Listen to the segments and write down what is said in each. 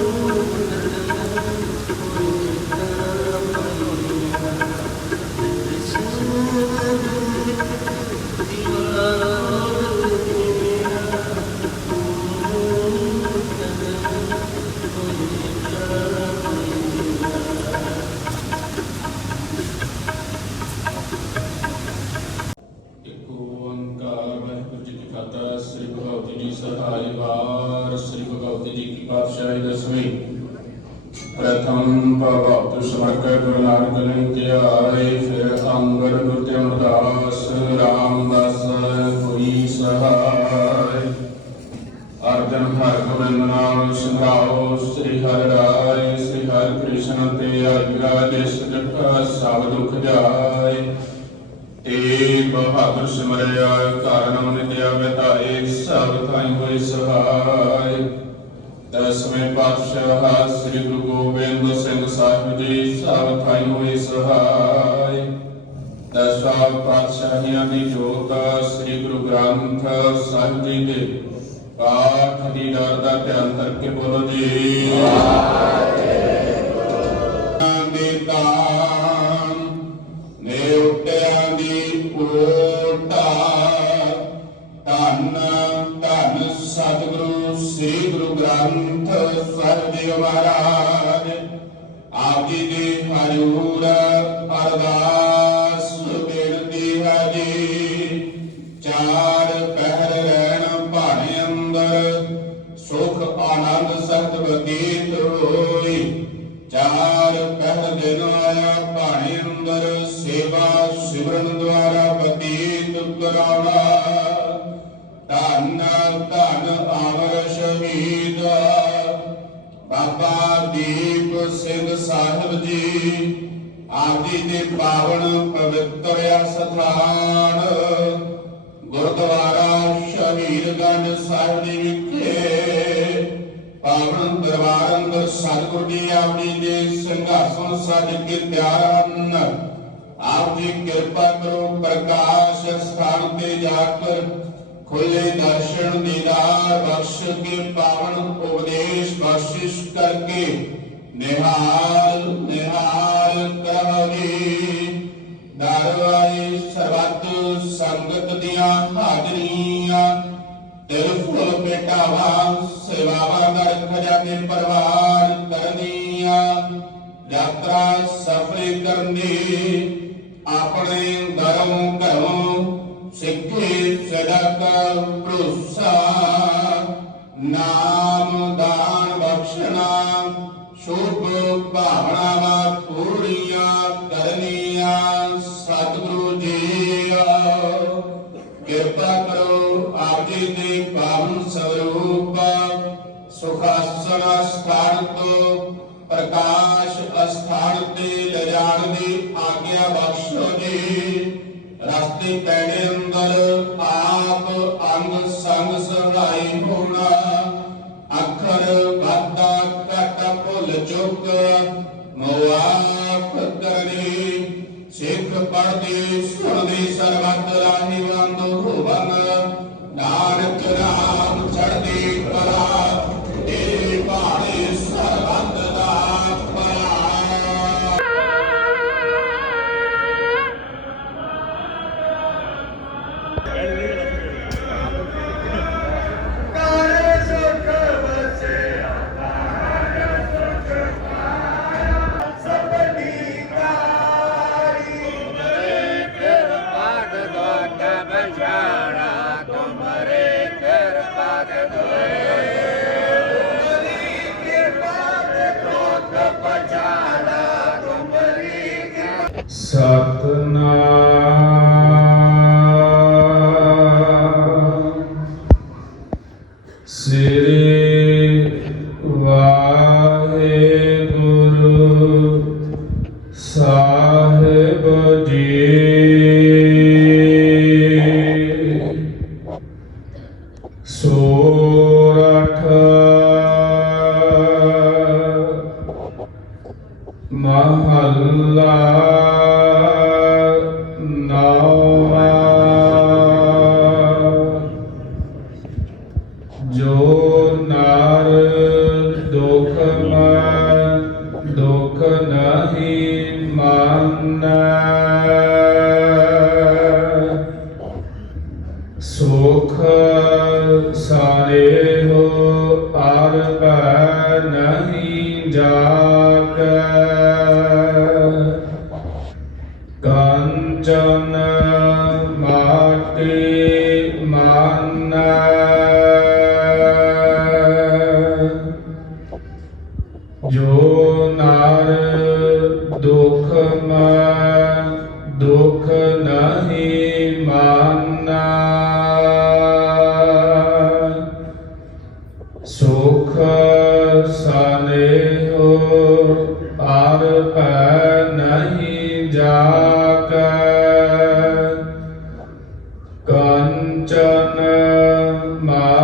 Hallelujah. ਹਰ ਨਾਮ ਸੰਗਾਓ ਸ੍ਰੀ ਹਰਿ ਰਾਏ ਸ੍ਰੀ ਹਰਿ ਕ੍ਰਿਸ਼ਨ ਤੇ ਅਗਰਾ ਦੇਸ ਜਟਾ ਸਭ ਦੁਖ ਜਾਏ ਤੇ ਬਹਾਦਰ ਸਿਮਰਿਆ ਕਾਰਨ ਨਿਤਿਆ ਬਤਾਏ ਸਭ ਥਾਈ ਹੋਈ ਸਹਾਈ ਦਸਵੇਂ ਪਾਤਸ਼ਾਹ ਸ੍ਰੀ ਗੁਰੂ ਗੋਬਿੰਦ ਸਿੰਘ ਸਾਹਿਬ ਜੀ ਸਭ ਥਾਈ ਹੋਈ ਸਹਾਈ ਦਸਾਂ ਪਾਤਸ਼ਾਹੀਆਂ ਦੀ ਜੋਤ ਸ੍ਰੀ ਗੁਰੂ ਗ੍ਰੰਥ ਸਾਹਿਬ ਜੀ ਦੇ ਪਾਠ ਦੀ ਦਰ ਦਾ ਧਿਆਨ ਕਰਕੇ ਬੋਲੋ ਜੀ। ਦੇ ਬਾਬਾ ਦੀਪ ਸਿੰਘ ਸਾਹਿਬ ਜੀ ਆਪ ਦੇ ਪਾਵਨ ਪਵਿੱਤਰ ਅਸਥਾਨ, ਗੁਰਦੁਆਰਾ ਸ਼ਹੀਦਗੰਜ ਸਾਹਿਬ ਜੀ ਵਿਖੇ, ਪਾਵਨ ਦਰਬਾਰ ਅੰਦਰ ਸਤਿਗੁਰ ਜੀ ਆਪ ਜੀ ਦੇ ਸਿੰਘਾਸਨ ਸੱਜ ਕੇ ਤਿਆਰ ਹਨ। ਆਪ ਜੀ ਕਿਰਪਾ ਕਰੋ ਪ੍ਰਕਾਸ਼ ਸਥਾਨ ਤੇ ਜਾ ਕਰ ਖੁੱਲੇ ਦਰਸ਼ਨ ਦੀਦਾਰ ਬਖਸ਼ ਕੇ ਪਾਵਨ ਉਪਦੇਸ਼ ਬਖਸ਼ਿਸ਼ ਕਰਕੇ ਨਿਹਾਲ ਨਿਹਾਲ ਕਰਵੀ ਦਰਵਾਈ ਸਰਬੱਤ ਸੰਗਤ ਦੀਆਂ ਹਾਜ਼ਰੀਆਂ ਦਿਲ ਫੁੱਲ ਬੇਟਾਵਾ ਸੇਵਾਵਾਂ ਦਰ ਖਜ਼ਾਨੇ ਪਰਵਾਰ ਕਰਨੀਆਂ। ਯਾਤਰਾ ਸਫਲ ਕਰਨੀ ਆਪਣੇ ਧਰਮ ਘਰੋਂ ਸਿੱਖੇ ਸਦਕ ਭਰੋਸਾ ਨਾਮ ਦਾਨ ਬਖਸ਼ਣਾ ਸ਼ੁਭ ਭਾਵਨਾਵਾਂ ਪੂਰੀਆਂ ਕਰਨੀਆਂ ਸਤਿਗੁਰੂ ਜੀ ਕਿਰਪਾ ਕਰੋ ਆਪ ਜੀ ਦੇ ਪਾਵਨ ਸਰੂਪ ਸੁਖਾਸਨ ਸਥਾਨ ਤੋਂ ਪ੍ਰਕਾਸ਼ ਅਸਥਾਨ ਤੇ ਪੜਦੇ ਸੁਣਦੇ ਸਰਬੱਤ ਰਾਹੀ ਵੰਦ ਹੋਵਨ ਨਾਨਕ ਨਾਮ ਚੜ੍ਹਦੀ ਕਲਾ ਸਤਨਾਮ ਨਹੀਂ ਜਾਗੈ। ਕੰਚਨ ਮਾਟੇ ਜੋ ਨਾਰ ਦੁਖ ਮਾ ਕੰਚਨ ਮਾਟੀ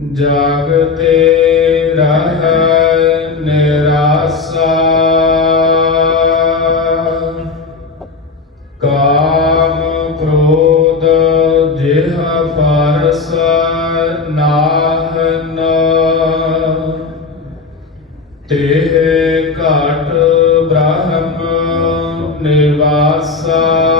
ਜਾਗਤੇ ਤੇ ਰਹਿ ਨਿਰਾਸਾ। ਕਾਮ ਕ੍ਰੋਧ ਜਿਹ ਪਰਸ ਨਾਹਨ। ਤੇਹ ਘਟ ਬ੍ਰਹਮ ਨਿਵਾਸਾ।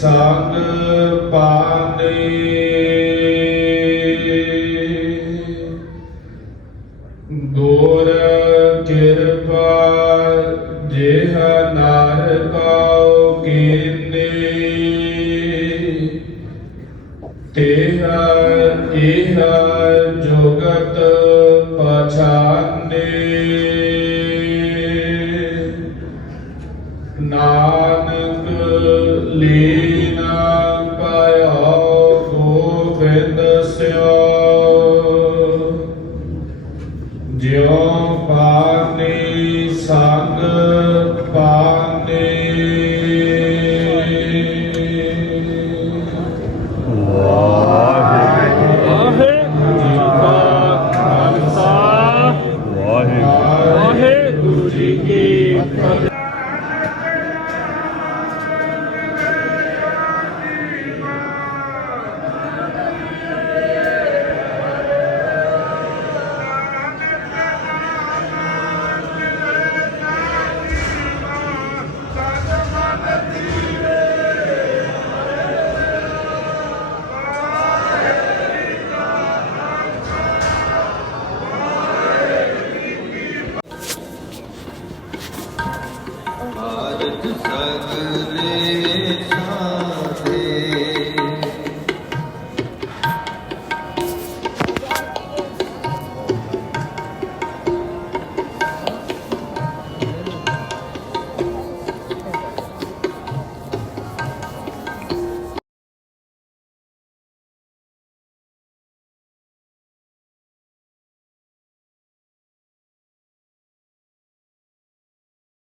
ਸੰਗ ਪਾਨੀ ਗੁਰ ਕਿਰਪਾ ਜਿਹ ਨਰ ਪਾਉ ਕੀਨੇ। ਤੇਰਾ ਇਹ ਜੁਗਤ ਪਛਾਨੇ। ਪਾਨੀ ਸੰਗ ਪਾਨੀ